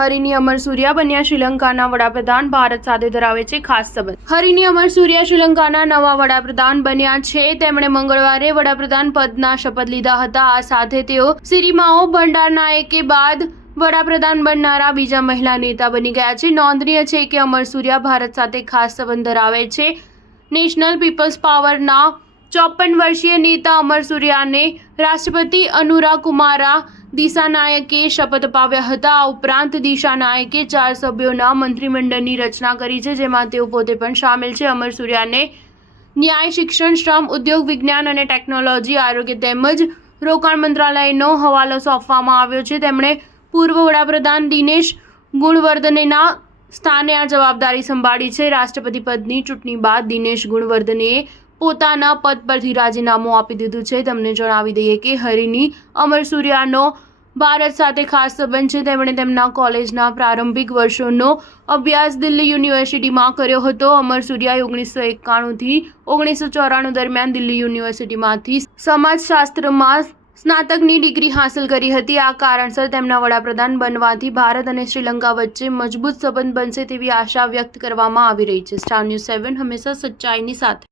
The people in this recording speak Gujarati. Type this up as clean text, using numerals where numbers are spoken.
હરિની અમરસૂર્યા બન્યા શ્રીલંકાના વડાપ્રધાન, ભારત સાથે ધરાવે છે ખાસ સંબંધ। હરિની અમરસૂર્યા શ્રીલંકાના નવા વડાપ્રધાન બન્યા છે। તેમણે મંગળવારે વડાપ્રધાન પદના શપથ લીધા હતા। આ સાથે તેઓ સિરિમાઓ બંડારનાયકે બાદ વડાપ્રધાન બનનારા બીજા મહિલા નેતા બની ગયા છે। નોંધનીય છે કે અમરસૂર્યા ભારત સાથે ખાસ સંબંધ ધરાવે છે। નેશનલ પીપલ્સ પાવરના 54 વર્ષીય નેતા અમરસૂર્યાને રાષ્ટ્રપતિ અનુરા કુમારા દિસાનાયકે શપથ અપાવ્યા હતા। આ ઉપરાંત દિસાનાયકે 4 સભ્યોના મંત્રીમંડળની રચના કરી છે, જેમાં તેઓ પોતે પણ શામેલ છે। અમરસૂર્યાને ન્યાય, શિક્ષણ, શ્રમ, ઉદ્યોગ, વિજ્ઞાન અને ટેકનોલોજી, આરોગ્ય તેમજ રોકાણ મંત્રાલયનો હવાલો સોંપવામાં આવ્યો છે। તેમણે પૂર્વ વડાપ્રધાન દિનેશ ગુણવર્ધનેના સ્થાને આ જવાબદારી સંભાળી છે। રાષ્ટ્રપતિ પદની ચૂંટણી બાદ દિનેશ ગુણવર્ધનેએ પોતાના પદ પરથી રાજીનામું આપી દીધું છે। તમને જણાવી દઈએ કે હરિની અમરસૂર્યાનો ભારત સાથે ખાસ સંબંધ છે। તેમણે તેમના કોલેજના પ્રારંભિક વર્ષોનો અભ્યાસ દિલ્હી યુનિવર્સિટીમાં કર્યો હતો। અમરસૂર્યાએ 1991થી 1994 દરમિયાન દિલ્હી યુનિવર્સિટીમાંથી સમાજશાસ્ત્રમાં સ્નાતકની ડિગ્રી હાંસલ કરી હતી। આ કારણસર તેમના વડાપ્રધાન બનવાથી ભારત અને શ્રીલંકા વચ્ચે મજબૂત સંબંધ બનશે તેવી આશા વ્યક્ત કરવામાં આવી રહી છે। સ્ટાર ન્યૂઝ 7 હંમેશા સચ્ચાઈની સાથે।